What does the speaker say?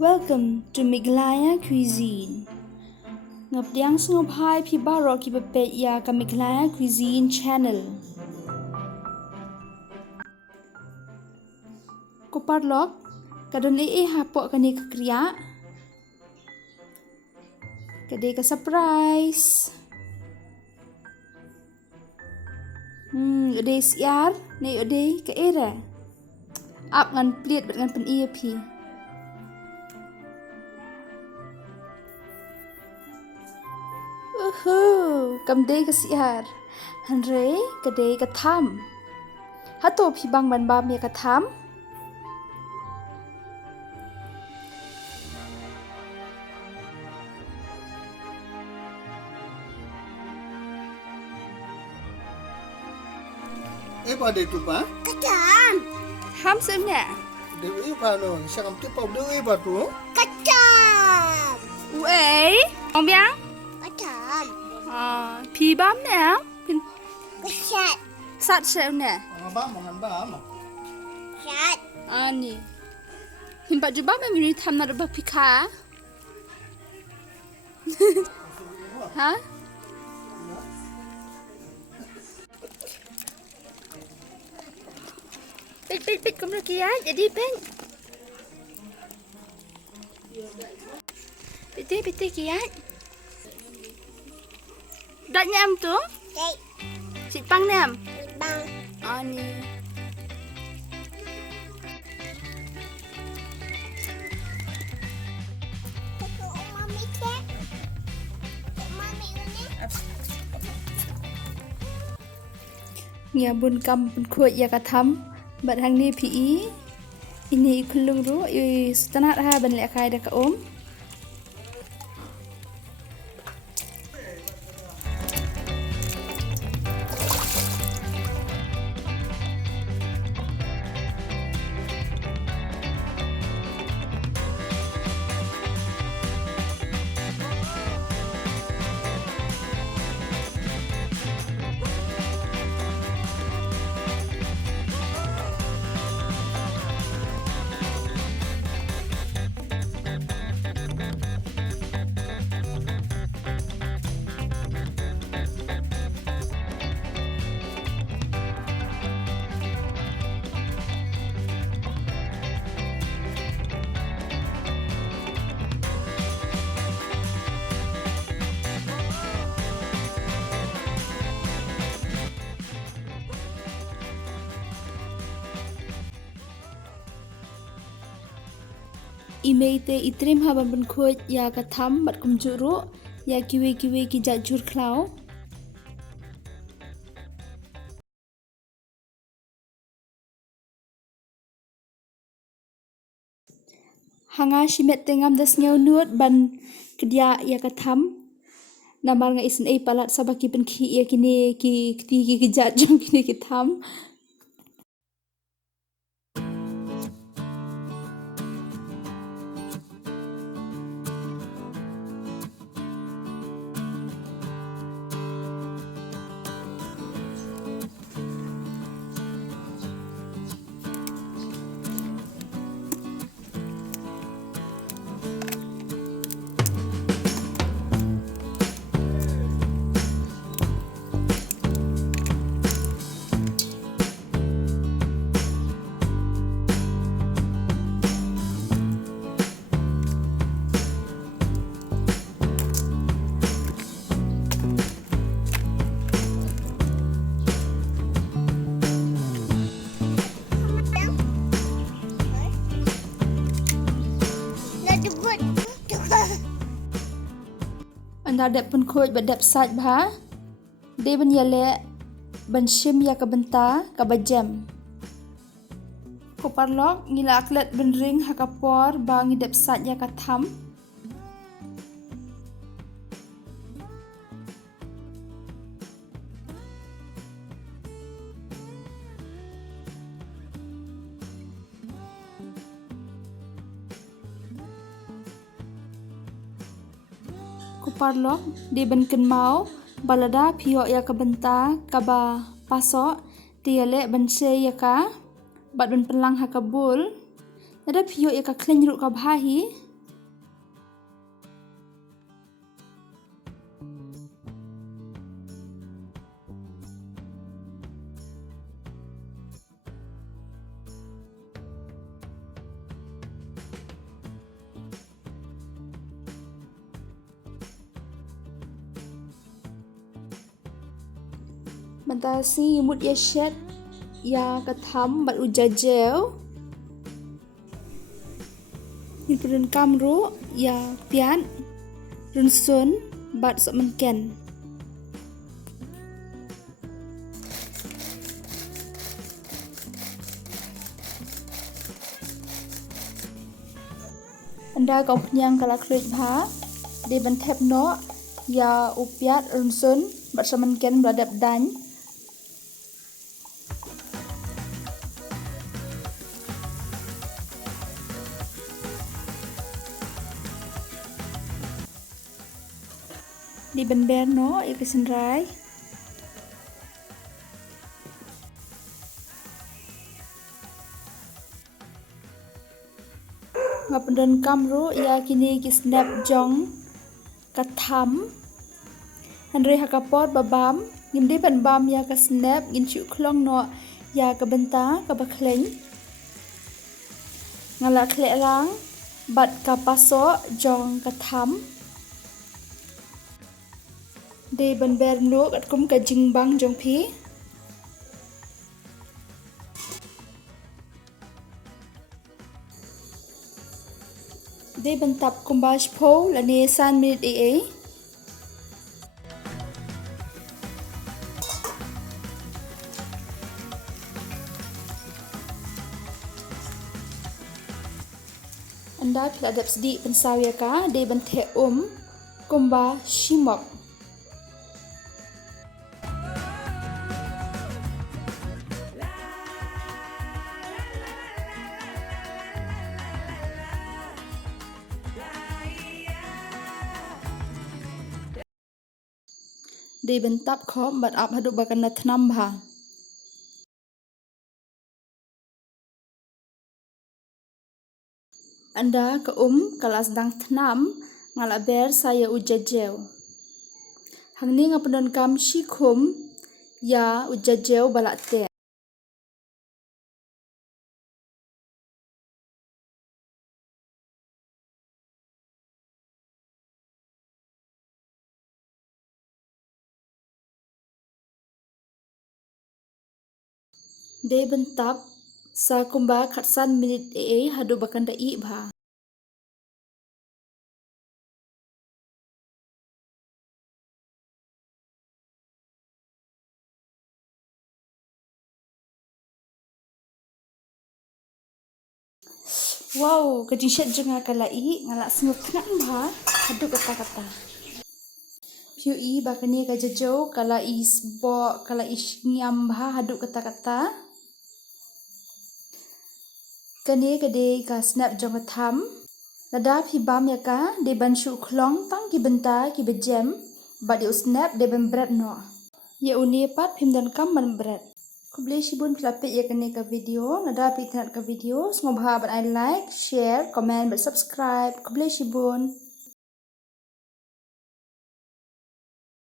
Welcome to Meghalaya Cuisine. Ngapdiang sungabhai pi baro ki bapet ya ka Meghalaya Cuisine channel. Kuparlok kadon hapok kani ka kriya. Kade ka surprise. Ode siar, nei ode ka era. Ap ngan pliet bet ngan pen iya pi. Kamde ka siar. Hanre kade ka tham. Hato pi bang man bam ya ka tham. Pada itu pa? Kacang. Ham sebenarnya. Dewi pa no, siya kam tipaw dewi pa tu? Kacang. Ue, ông biang. Kacang. Pi bam nè. Shet. Sat sel nè. Ba mangan ba? Shet. Ani. Himpa juba me mini tham na ba pika. Ha? Pit kumno kia jadi pen. Pit kia. Dak nyam tu? Cek. Si pang nyam. Bang. Ani. Mami cek. Mami ini. Ngabun kam pun kuat ya katham. Bat hang ni pi ini kulung ru sutanat ha ban le kai da ka om. Imeite itrim haban ban khoj ya ka tham bat kum juro ya kiwe ki Jajew klau. Hanga shimet tengam das ngau nuot ban kedia ya ka tham. Namar nga isin palat sabaki pen ki ya kini ki Jajew kini ki tham. Anda dap pun khoj badap sat bha. De ban yale ban shim ya ka benta ka bajam. Ko parlok ngila aklet ban ring ha ka por ba ngidap sat ya ka tham. Kuparlok di ban ken mau balada pio ya ka benta ka ba pasok tiale ban se ya ka bat ban pelang ha kabul Nada pio ya ka klen ru ka bhahi. Mantasi mut ya shet ya ka tham bat u Jajew. Ni pun kam ru ya pian run sun bat sok menken. Anda kau penyang kala klut bha de ban thep no ya upiat run sun bat sok menken beradap dan. Di ben no ikasin rai. Ngapendon kamru ya kini ki snap jong ka tham. Hanre hakapot babam ngimde ban bam ya ka snap ngin chu klong no ya ka benta ka bakleng. Ngala khle lang bat ka paso jong ka tham. De ban no kat kum ka jingbang jong phi. De ban tap kumbash po la ne san minute e. Anda pila adap sedi pensaw ya ka de ban the kumba shimok. De bentap kho bat ap haduk bakan na thnam bha. Anda ke kalas dang thnam ngala ber saya u Jajew. Hangni ngapendon kam shikhum ya u Jajew balak te. De bentap sa kumba khatsan minute e hadu bakan da i bha. Wow, kajing shet jenga kala i ngala senguk tengah bha hadu kata-kata. Piu i bakani ka Jajew kala i sbo kala i nyam bha hadu kata-kata. Kane kade ka snap jong tham. Nada phi bam ya ka de ban shu khlong tang ki benta ki bejem ba de snap de ban bread no. Ya uni pat phim dan kam ban bread. Kuble shibun filapit ya kane ka video nada pi internet ka video ngobha ban I like, share, comment, but subscribe. Kuble shibun.